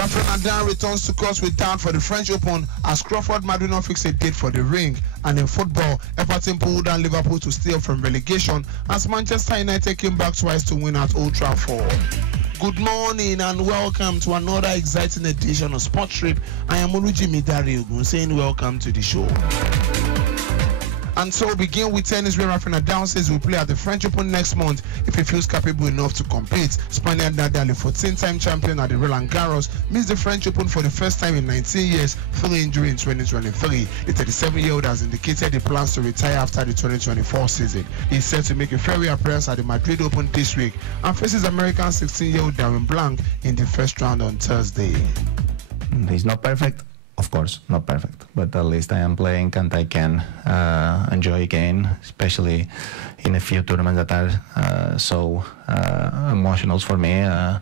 Rafael Nadal returns to court with doubt for the French Open as Crawford Madrid fixed a date for the ring. And in football, Everton pulled down Liverpool to stay up from relegation as Manchester United came back twice to win at Old Trafford. Good morning and welcome to another exciting edition of Sports Trip. I am Olujimi Dare-Ogun saying welcome to the show. And so we begin with tennis where Rafael Nadal says he will play at the French Open next month if he feels capable enough to compete. Spaniard Nadal, a 14-time champion at the Roland Garros, missed the French Open for the first time in 19 years through injury in 2023. The 37-year-old has indicated he plans to retire after the 2024 season. He is set to make a farewell appearance at the Madrid Open this week and faces American 16-year-old Darren Blanc in the first round on Thursday. He's not perfect. Of course, not perfect, but at least I am playing and I can enjoy again, especially in a few tournaments that are so emotional for me. I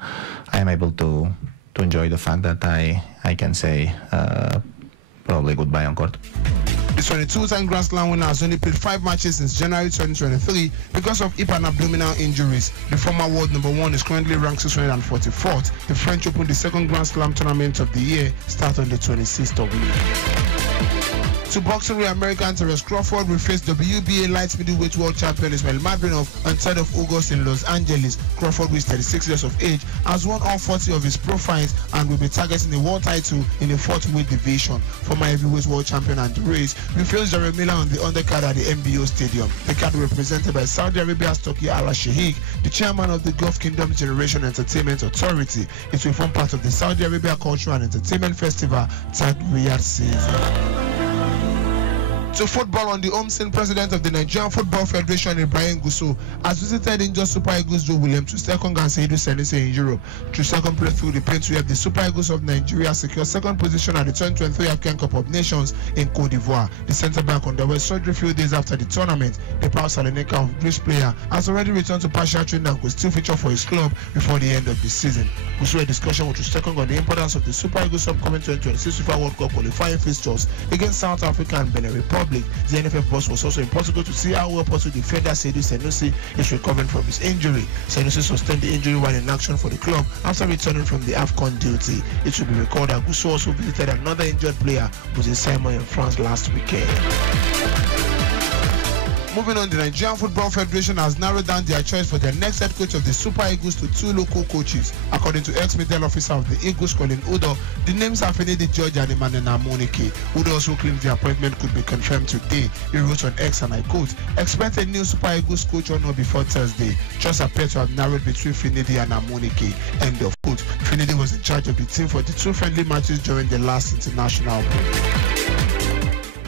am able to enjoy the fact that I can say probably goodbye on court. The 22-time Grand Slam winner has only played 5 matches since January 2023 because of hip and abdominal injuries. The former world number 1 is currently ranked 644th. The French Open, the second Grand Slam tournament of the year, starts on the 26th of May. To boxing where American Terence Crawford will face WBA light middleweight world champion Ismail Madrinov on 3rd of August in Los Angeles. Crawford, who is 36 years of age, has won all 40 of his pro fights and will be targeting a world title in the 4th weight division. Former heavyweight world champion Andy Ruiz will face Jerry Miller on the undercard at the MBO Stadium. The card will be represented by Saudi Arabia's Turki Al Sheikh, the chairman of the Gulf Kingdom's Generation Entertainment Authority. It will form part of the Saudi Arabia Cultural and Entertainment Festival, third Riyadh season. To football on the home scene, president of the Nigerian Football Federation, Ibrahim Gusso, has visited injured Super Eagles Joe Williams to second and Seidu Senese in Europe. Through second play through the paint to help the Super Eagles of Nigeria secure second position at the 2023 African Cup of Nations in Cote d'Ivoire. The centre-back underwent surgery a few days after the tournament. The proud Salonika of Greece player has already returned to partial training and could still feature for his club before the end of the season. Gusso had a discussion with second on the importance of the Super Eagles upcoming 2026 FIFA World Cup qualifying fixtures against South Africa and Benin Republic. The NFF boss was also in Portugal to see how well Portugal defender Seidu Senese is recovering from his injury. Senese sustained the injury while in action for the club after returning from the AFCON duty. It should be recalled that Gusso also visited another injured player, Jose Simon, in France last weekend. Moving on, the Nigerian Football Federation has narrowed down their choice for their next head coach of the Super Eagles to 2 local coaches. According to ex-middle officer of the Eagles, Colin Udo, the names are Finidi George and Emmanuel Amonike. Udo also claims the appointment could be confirmed today. He wrote on X, and I quote, "Expect a new Super Eagles coach or not before Thursday. Choice appears to have narrowed between Finidi and Amonike." End of quote. Finidi was in charge of the team for the 2 friendly matches during the last international break.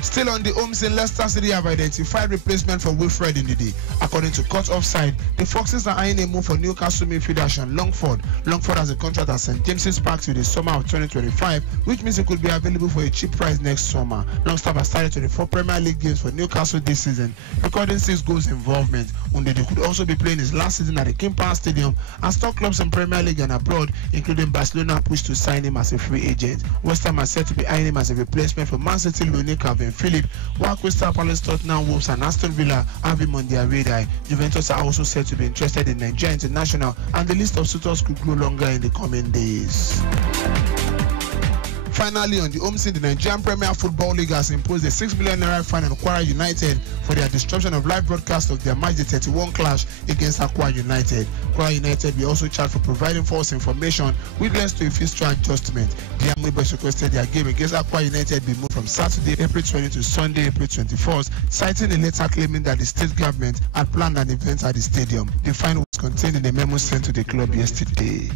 Still on the home scene, Leicester City have identified replacement for Wilfred Ndidi. According to Court Offside, the Foxes are eyeing a move for Newcastle midfielder Sean Longford. Longford has a contract at St James's Park till the summer of 2025, which means he could be available for a cheap price next summer. Longstaff has started 24 Premier League games for Newcastle this season, recording 6 goals involvement. Ndidi could also be playing his last season at the King Power Stadium, and top clubs in Premier League and abroad, including Barcelona, pushed to sign him as a free agent. West Ham are said to be eyeing him as a replacement for Man City loanee Calvin Phillips, while Crystal Palace, Tottenham, Wolves and Aston Villa have him on their radar. Juventus are also said to be interested in Nigeria international, and the list of suitors could grow longer in the coming days. Finally, on the home scene, the Nigerian Premier Football League has imposed a £6 million fine on Kwara United for their disruption of live broadcast of their match day 31 clash against Akwa United. Kwara United will also charged for providing false information, which leads to a fixture adjustment. The Army Boys requested their game against Akwa United be moved from Saturday, April 20 to Sunday, April 21st, citing a letter claiming that the state government had planned an event at the stadium. The fine was contained in a memo sent to the club yesterday.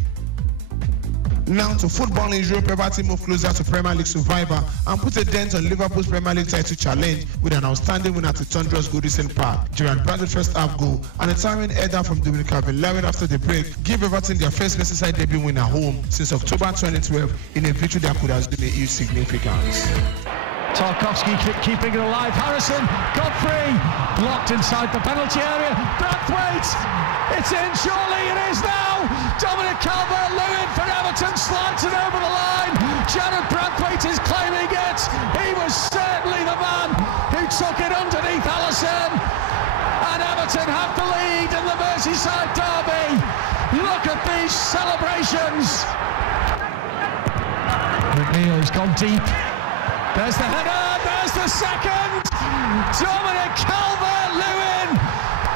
Now to football in Europe, Everton moved closer to Premier League survivor and put a dent on Liverpool's Premier League title challenge with an outstanding win at the Thunderous Goodison Park. Gerrard Brandt's first half goal and a timing header from Dominic Calvert-Lewin after the break give Everton their first Merseyside debut win at home since October 2012 in a victory that could have been a huge significance. Tarkowski keeping it alive. Harrison got free, blocked inside the penalty area. Braithwaite, it's in, surely it is now. Dominic Calvert-Lewin for Everton, slanted over the line. Jarrod Braithwaite is claiming it. He was certainly the man who took it underneath Alisson, and Everton have the lead in the Merseyside derby. Look at these celebrations. Rio's gone deep. There's the header, there's the second! Dominic Calvert-Lewin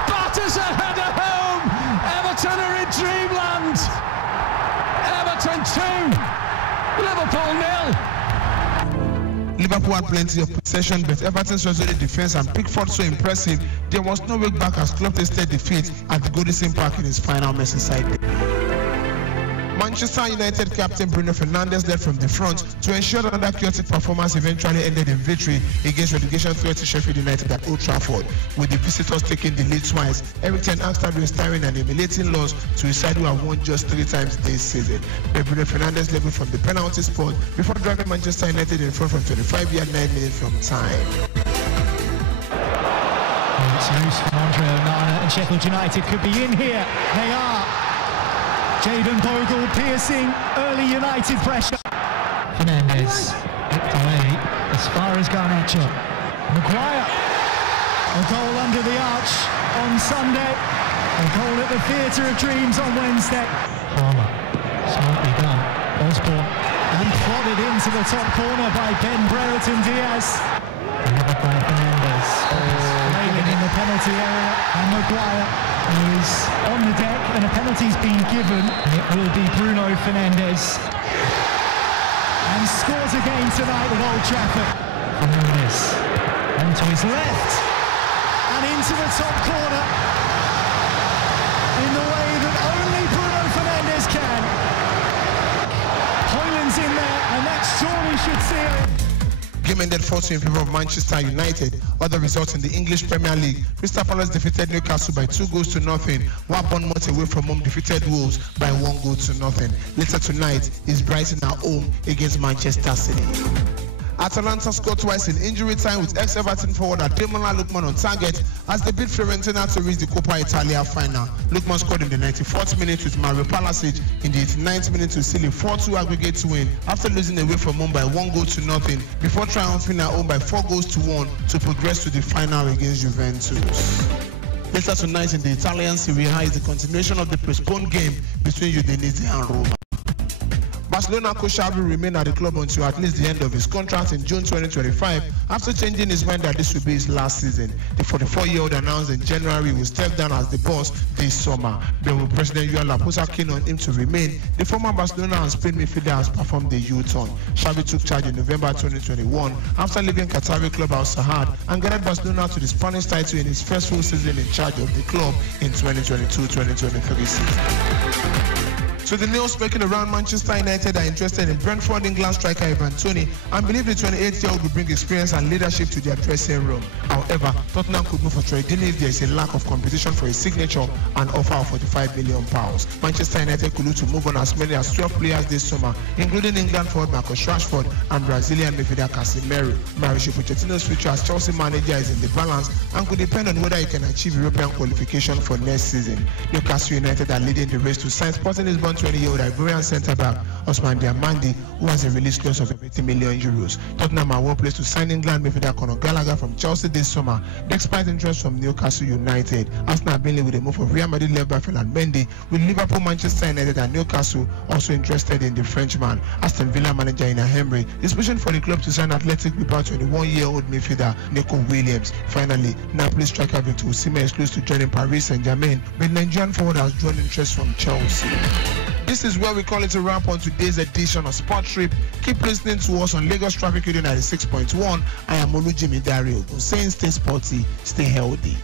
batters a header home! Everton are in dreamland! Everton 2, Liverpool 0. Liverpool had plenty of possession, but Everton's resolute defence and Pickford so impressive, there was no way back as Klopp tasted defeat at the Goodison Park in his final Merseyside day. Manchester United captain Bruno Fernandes led from the front to ensure that another chaotic performance eventually ended in victory against relegation threat Sheffield United at Old Trafford, with the visitors taking the lead twice. Eric Ten Hag started restoring and humiliating loss to a side who have won just 3 times this season. But Bruno Fernandes leveled from the penalty spot before driving Manchester United in front from 25 yards 9 minutes from time. It's loose from Andre Onana, and Sheffield United could be in here. They are. Jadon Bogle piercing early United pressure. Fernandes whipped away as far as Garnacho. Maguire, a goal under the arch on Sunday, a goal at the Theatre of Dreams on Wednesday. Palmer, smartly done. Osborne, and prodded into the top corner by Ben Brereton Diaz. Delivered by Fernandes. Flailing in the penalty area, and Maguire is on the deck, and a penalty's been given. It will be Bruno Fernandes, and scores again tonight at Old Trafford. Fernandes onto his left and into the top corner in the way that only Bruno Fernandes can. Hoyland's in there, and that surely should seal it. Game ended 4-2 in favour of Manchester United. Other results in the English Premier League: Crystal Palace defeated Newcastle by 2-0, while Bournemouth away from home defeated Wolves by 1-0. Later tonight is Brighton at home against Manchester City. Atalanta scored twice in injury time with ex-Everton forward Ademola Lookman on target as they beat Fiorentina to reach the Coppa Italia final. Lookman scored in the 94th minute with Mario Palasic in the 89th minute to seal a 4-2 aggregate win after losing away from home by 1-0 before triumphing at home by 4-1 to progress to the final against Juventus. Later tonight in the Italian Serie A is the continuation of the postponed game between Udinese and Roma. Barcelona coach Xavi will remain at the club until at least the end of his contract in June 2025 after changing his mind that this will be his last season. The 44-year-old announced in January he will step down as the boss this summer. But with President Joan Laporta keen on him to remain, the former Barcelona and Spain midfielder has performed the U-turn. Xavi took charge in November 2021 after leaving Qatari club Al Sadd and guided Barcelona to the Spanish title in his first full season in charge of the club in 2022-2023 season. So the news making around Manchester United are interested in Brentford England striker Ivan Toney and believe the 28-year-old will bring experience and leadership to their dressing room. However, Tottenham could move for Troy Deeney if there is a lack of competition for his signature and offer of £45 million. Manchester United could look to move on as many as 12 players this summer, including England forward Marcus Rashford and Brazilian midfielder Casemiro. Mauricio Pochettino's future as Chelsea manager is in the balance and could depend on whether he can achieve European qualification for next season. Newcastle United are leading the race to sign Sporting Lisbon 20-year-old Ivorian centre-back Ousmane Diamandi, who has a release clause of €80 million. Tottenham are well placed to sign England midfielder Conor Gallagher from Chelsea this summer, despite interest from Newcastle United. Arsenal have been linked with the move of Real Madrid led by Ferland Mendy, with Liverpool, Manchester United and Newcastle also interested in the Frenchman. Aston Villa manager Ina Emery is pushing for the club to sign Athletic Bilbao 21-year-old midfielder Nico Williams. Finally, Napoli striker Victor Osimhen is close to joining Paris Saint-Germain, but Nigerian forward has drawn interest from Chelsea. This is where we call it a wrap on today's edition of Sport Trip. Keep listening to us on Lagos Traffic Radio 96.1. I am Olujimi Dare-Ogun saying stay sporty, stay healthy.